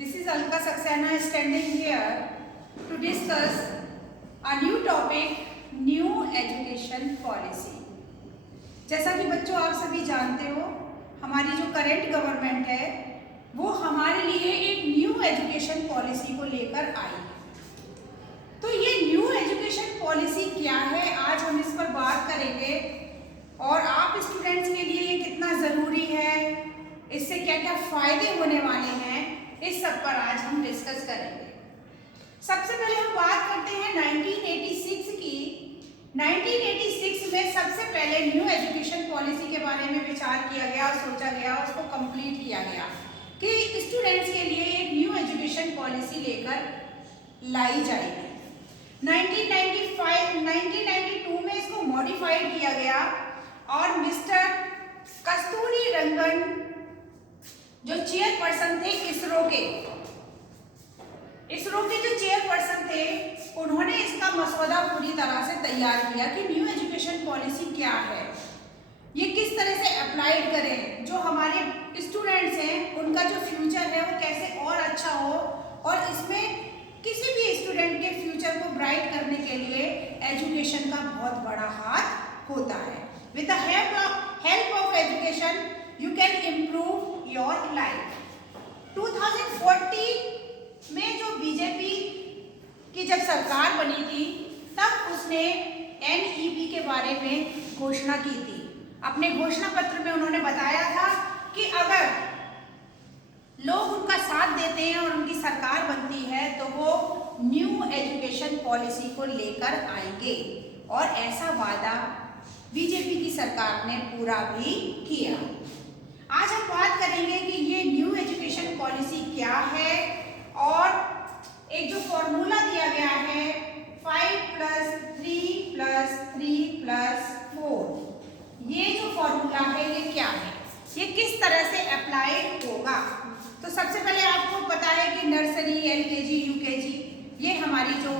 This is Alka Saxena standing here to discuss a new topic, new education policy. जैसा कि बच्चों आप सभी जानते हो, हमारी जो करेंट गवर्नमेंट है वो हमारे लिए एक न्यू एजुकेशन पॉलिसी को लेकर आई। तो ये न्यू एजुकेशन पॉलिसी क्या है, आज हम इस पर बात करेंगे और आप स्टूडेंट्स के लिए ये कितना ज़रूरी है, इससे क्या क्या फ़ायदे होने वाले हैं, इस सब पर आज हम डिस्कस करेंगे। सबसे पहले हम बात करते हैं 1986 की। 1986 में सबसे पहले न्यू एजुकेशन पॉलिसी के बारे में विचार किया गया और सोचा गया और उसको कंप्लीट किया गया कि स्टूडेंट्स के लिए एक न्यू एजुकेशन पॉलिसी लेकर लाई जाएगी। 1992 में इसको मॉडिफाइड किया गया और मिस्टर कस्तूरी रंगन जो चेयरपर्सन थे इसरो के जो चेयरपर्सन थे, उन्होंने इसका मसौदा पूरी तरह से तैयार किया कि न्यू एजुकेशन पॉलिसी क्या है, ये किस तरह से अप्लाइड करें, जो हमारे स्टूडेंट्स हैं उनका जो फ्यूचर है वो कैसे और अच्छा हो, और इसमें किसी भी स्टूडेंट के फ्यूचर को ब्राइट करने के लिए एजुकेशन का बहुत बड़ा हाथ होता है। With the help of education you can improve your life. 2014 में जो बीजेपी की जब सरकार बनी थी तब उसने NEP के बारे में घोषणा की थी। अपने घोषणा पत्र में उन्होंने बताया था कि अगर लोग उनका साथ देते हैं और उनकी सरकार बनती है तो वो न्यू एजुकेशन पॉलिसी को लेकर आएंगे, और ऐसा वादा बीजेपी की सरकार ने पूरा भी किया। आज हम बात करेंगे कि ये न्यू एजुकेशन पॉलिसी क्या है, और एक जो फॉर्मूला दिया गया है 5+3+3+4, ये जो फॉर्मूला है ये क्या है, ये किस तरह से अप्लाइड होगा। तो सबसे पहले आपको पता है कि नर्सरी, LKG, UKG ये हमारी जो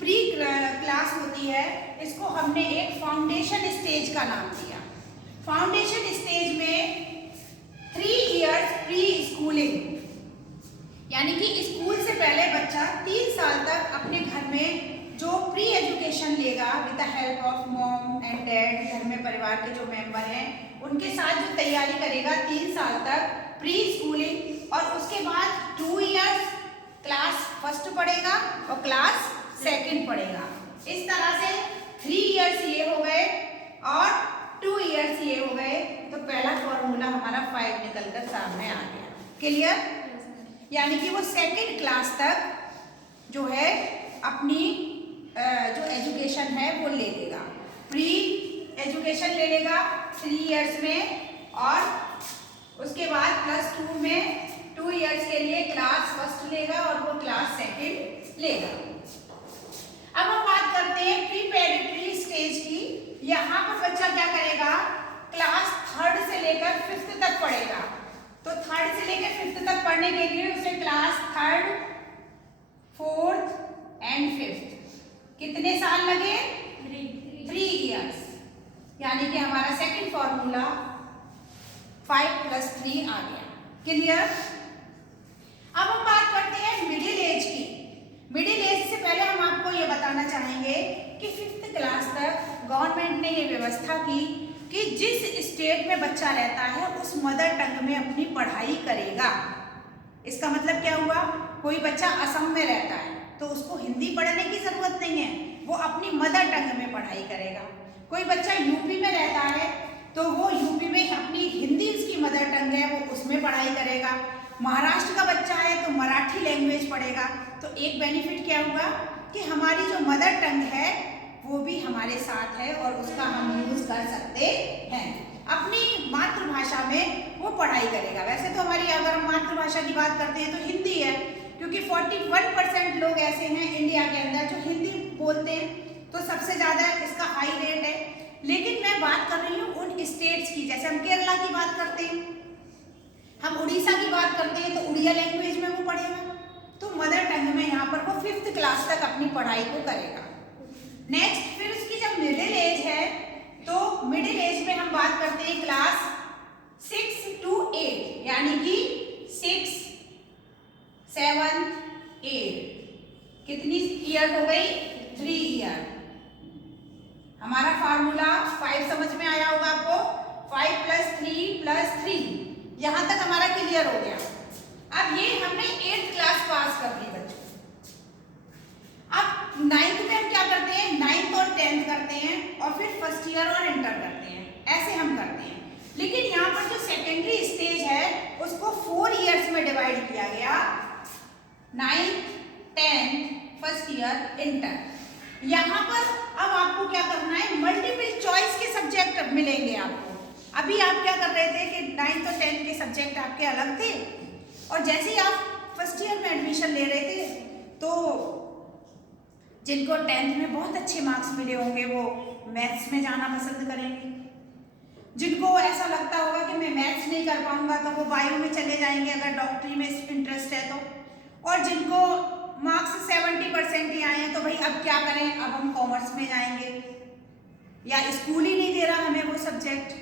प्री क्लास होती है, इसको हमने एक फाउंडेशन स्टेज का नाम दिया। फाउंडेशन स्टेज में 3 इयर्स प्री स्कूलिंग, यानी कि स्कूल से पहले बच्चा 3 साल तक अपने घर में जो प्री एजुकेशन लेगा with the help of mom and dad, घर में परिवार के जो मेंबर हैं उनके साथ जो तैयारी करेगा 3 साल तक प्री स्कूलिंग, और उसके बाद 2 इयर्स क्लास फर्स्ट पढ़ेगा और क्लास सेकंड पढ़ेगा। इस तरह से 3 इयर्स ये हो गए और 2 इयर्स ये हो गए। तो पहला फॉर्मूला हमारा 5 निकल कर सामने आ गया। क्लियर? यानी कि वो सेकंड क्लास तक जो है अपनी जो एजुकेशन है वो ले लेगा, प्री एजुकेशन ले लेगा 3 इयर्स में, और उसके बाद +2 में 2 इयर्स के लिए क्लास फर्स्ट लेगा और वो क्लास सेकंड लेगा। अब हम बात करते हैं प्री प्रेडिक्टरी स्टेज की। यहाँ पर बच्चा क्या करेगा, क्लास 3rd से लेकर 5th तक पढ़ेगा। तो 3rd से लेकर 5th तक पढ़ने के लिए उसे class 3rd, 4th and 5th कितने साल लगे? 3 इयर्स। यानी कि हमारा सेकंड फॉर्मूला 5+3 आ गया। क्लियर? अब हम बात करते हैं मिडिल एज की। मिडिल एज से पहले हम आपको ये बताना चाहेंगे कि 5th क्लास तक गवर्नमेंट ने ये व्यवस्था की कि जिस स्टेट में बच्चा रहता है उस मदर टंग में अपनी पढ़ाई करेगा। इसका मतलब क्या हुआ, कोई बच्चा असम में रहता है तो उसको हिंदी पढ़ने की ज़रूरत नहीं है, वो अपनी मदर टंग में पढ़ाई करेगा। कोई बच्चा यूपी में रहता है तो वो यूपी में अपनी हिंदी उसकी मदर टंग है, वो उसमें पढ़ाई करेगा। महाराष्ट्र का बच्चा है तो मराठी लैंग्वेज पढ़ेगा। तो एक बेनिफिट क्या हुआ कि हमारी जो मदर टंग है वो भी हमारे साथ है और उसका हम यूज़ कर सकते हैं। अपनी मातृभाषा में वो पढ़ाई करेगा। वैसे तो हमारी अगर हम मातृभाषा की बात करते हैं तो हिंदी है, क्योंकि 41% लोग ऐसे हैं इंडिया के अंदर जो हिंदी बोलते हैं, तो सबसे ज़्यादा इसका हाई रेट है। लेकिन मैं बात कर रही हूँ उन स्टेट्स की, जैसे हम केरला की बात करते हैं, हम उड़ीसा की बात करते हैं तो उड़िया लैंग्वेज में वो पढ़ेगा। तो मदर टंग में यहाँ पर वो 5th क्लास तक अपनी पढ़ाई को करेगा। नेक्स्ट, फिर उसकी जब मिडिल एज है तो मिडिल एज में हम बात करते हैं क्लास 6 to 8, यानी कि 6 7, 8, कितनी ईयर हो गई? 3 ईयर। हमारा फार्मूला 5 समझ में आया होगा आपको, 5 + 3 + 3, यहां तक हमारा क्लियर हो गया। अब ये हमने 8th क्लास पास कर ली बच्चों। अब 9th में हम क्या करते हैं? 9th और 10th करते हैं और फिर फर्स्ट ईयर और इंटर करते हैं, ऐसे हम करते हैं। लेकिन यहाँ पर जो सेकेंडरी स्टेज है उसको 4 ईयर्स में डिवाइड किया गया, 9th, 10th, first year, inter. यहाँ पर अब आपको क्या करना है? मल्टीपल चॉइस के सब्जेक्ट मिलेंगे आपको। अभी आप क्या कर रहे थे कि 9th और 10th के सब्जेक्ट आपके अलग थे, और जैसे ही आप फर्स्ट ईयर में एडमिशन ले रहे थे तो जिनको 10th में बहुत अच्छे मार्क्स मिले होंगे वो मैथ्स में जाना पसंद करेंगे। जिनको ऐसा लगता होगा कि मैं मैथ्स नहीं कर पाऊंगा तो वो बायो में चले जाएंगे अगर डॉक्टरी में इंटरेस्ट है तो। और जिनको मार्क्स 70% ही आए हैं तो भाई अब क्या करें, अब हम कॉमर्स में जाएंगे, या स्कूल ही नहीं दे रहा हमें वो सब्जेक्ट।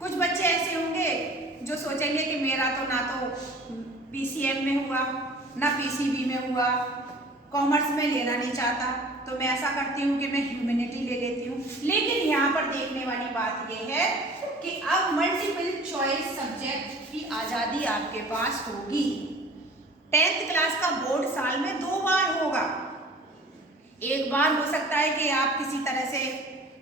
कुछ बच्चे ऐसे होंगे जो सोचेंगे कि मेरा तो ना तो PCM में हुआ ना PCB में हुआ, कॉमर्स में लेना नहीं चाहता, तो मैं ऐसा करती हूँ कि मैं ह्यूमैनिटी ले लेती हूँ। लेकिन यहाँ पर देखने वाली बात ये है कि अब मल्टीपल चॉइस सब्जेक्ट की आज़ादी आपके पास होगी। 10th क्लास का बोर्ड साल में 2 बार होगा। एक बार हो सकता है कि आप किसी तरह से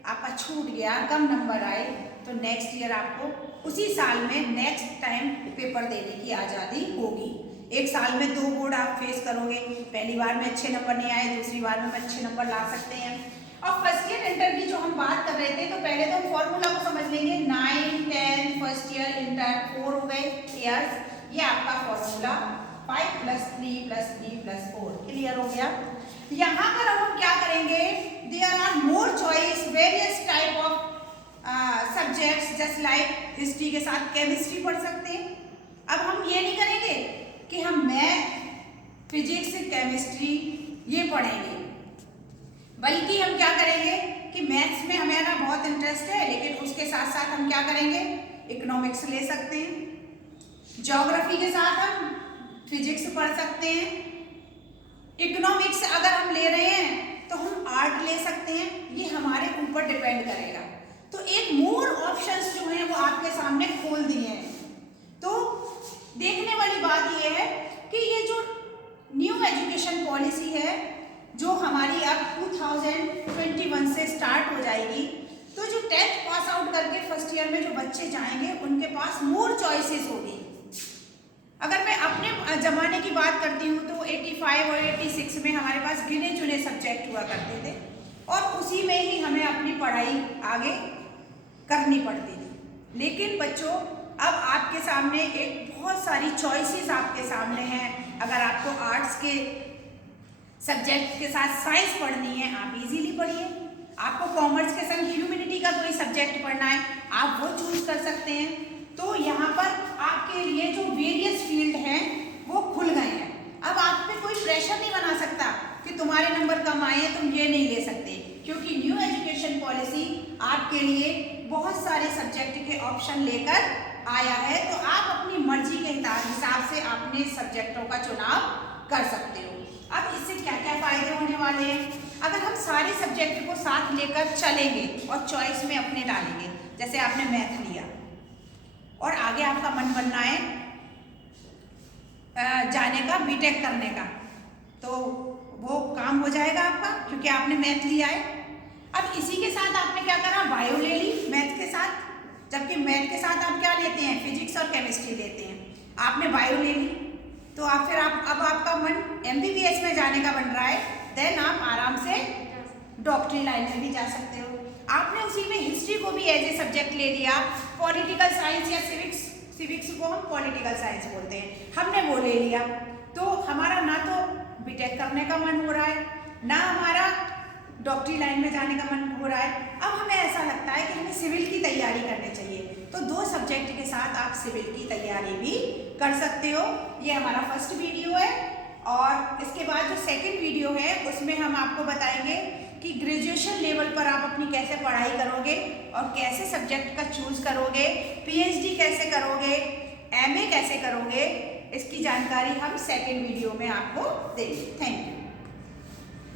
आपका छूट गया, कम नंबर आए, तो नेक्स्ट ईयर आपको उसी साल में नेक्स्ट टाइम पेपर देने की आज़ादी होगी। एक साल में 2 बोर्ड आप फेस करोगे, पहली बार में अच्छे नंबर नहीं आए, दूसरी बार में अच्छे नंबर ला सकते हैं। और फर्स्ट ईयर इंटर की जो हम बात कर रहे थे तो पहले तो फॉर्मूला को समझ लेंगे, 9, 10, फर्स्ट ईयर, इंटर, 4 हो गए ईयर्स, ये आपका फॉर्मूला 5 + 3 + 3 + 4 क्लियर हो गया। यहाँ पर हम क्या करेंगे? There are more choice, various type of subjects, just like history के साथ केमिस्ट्री पढ़ सकते हैं। अब हम ये नहीं करेंगे कि हम मैथ, फिजिक्स, केमिस्ट्री ये पढ़ेंगे, बल्कि हम क्या करेंगे कि मैथ्स में हमारा बहुत इंटरेस्ट है लेकिन उसके साथ साथ हम क्या करेंगे? इकोनॉमिक्स ले सकते हैं। ज्योग्राफी के साथ हम फिजिक्स पढ़ सकते हैं। इकोनॉमिक्स अगर हम ले रहे हैं तो हम आर्ट ले सकते हैं, ये हमारे ऊपर डिपेंड करेगा। तो एक मोर ऑप्शंस जो हैं वो आपके सामने खोल दिए हैं। तो देखने वाली बात ये है कि ये जो न्यू एजुकेशन पॉलिसी है जो हमारी अब 2021 से स्टार्ट हो जाएगी, तो जो 10th पास आउट करके फर्स्ट ईयर में जो बच्चे जाएंगे उनके पास मोर चॉइसेस होगी। अगर मैं अपने ज़माने की बात करती हूँ तो 85 और 86 में हमारे पास गिने चुने सब्जेक्ट हुआ करते थे और उसी में ही हमें अपनी पढ़ाई आगे करनी पड़ती थी। लेकिन बच्चों अब आपके सामने एक बहुत सारी चॉइसेस आपके सामने हैं। अगर आपको आर्ट्स के सब्जेक्ट के साथ साइंस पढ़नी है आप इजीली पढ़िए, आपको कॉमर्स के संग ह्यूमैनिटी का कोई सब्जेक्ट पढ़ना है आप वो चूज कर सकते हैं। तो यहाँ पर आपके लिए जो वेरियस फील्ड हैं वो खुल गए हैं। अब आप पे कोई प्रेशर नहीं बना सकता कि तुम्हारे नंबर कम आए हैं तुम ये नहीं ले सकते, क्योंकि न्यू एजुकेशन पॉलिसी आपके लिए बहुत सारे सब्जेक्ट के ऑप्शन लेकर आया है। तो आप अपनी मर्जी के हिसाब से अपने सब्जेक्टों का चुनाव कर सकते हो। अब इससे क्या क्या फायदे होने वाले हैं? अगर हम सारे सब्जेक्ट को साथ लेकर चलेंगे और चॉइस में अपने डालेंगे, जैसे आपने मैथ लिया और आगे आपका मन बनना है जाने का बीटेक करने का, तो वो काम हो जाएगा आपका क्योंकि आपने मैथ लिया है। अब इसी के साथ आपने क्या करा? बायो ले ली मैथ के साथ, जबकि मैथ के साथ आप क्या लेते हैं? फिजिक्स और केमिस्ट्री लेते हैं। आपने बायो ले ली तो आप फिर अब आपका मन MBBS में जाने का बन रहा है, देन आप आराम से डॉक्टरी लाइन में भी जा सकते हो। आपने उसी में हिस्ट्री को भी एज ए सब्जेक्ट ले लिया, पॉलिटिकल साइंस या सिविक्स को हम पॉलिटिकल साइंस बोलते हैं, हमने वो ले लिया, तो हमारा ना तो बीटेक करने का मन हो रहा है ना हमारा डॉक्टरी लाइन में जाने का मन हो रहा है। अब हमें ऐसा लगता है कि हमें सिविल की तैयारी करनी चाहिए, तो 2 सब्जेक्ट के साथ आप सिविल की तैयारी भी कर सकते हो। ये हमारा फर्स्ट वीडियो है और इसके बाद जो सेकंड वीडियो है उसमें हम आपको बताएंगे कि ग्रेजुएशन लेवल पर आप अपनी कैसे पढ़ाई करोगे और कैसे सब्जेक्ट का चूज करोगे, PhD कैसे करोगे, MA कैसे करोगे, इसकी जानकारी हम सेकेंड वीडियो में आपको देंगे। Thank you.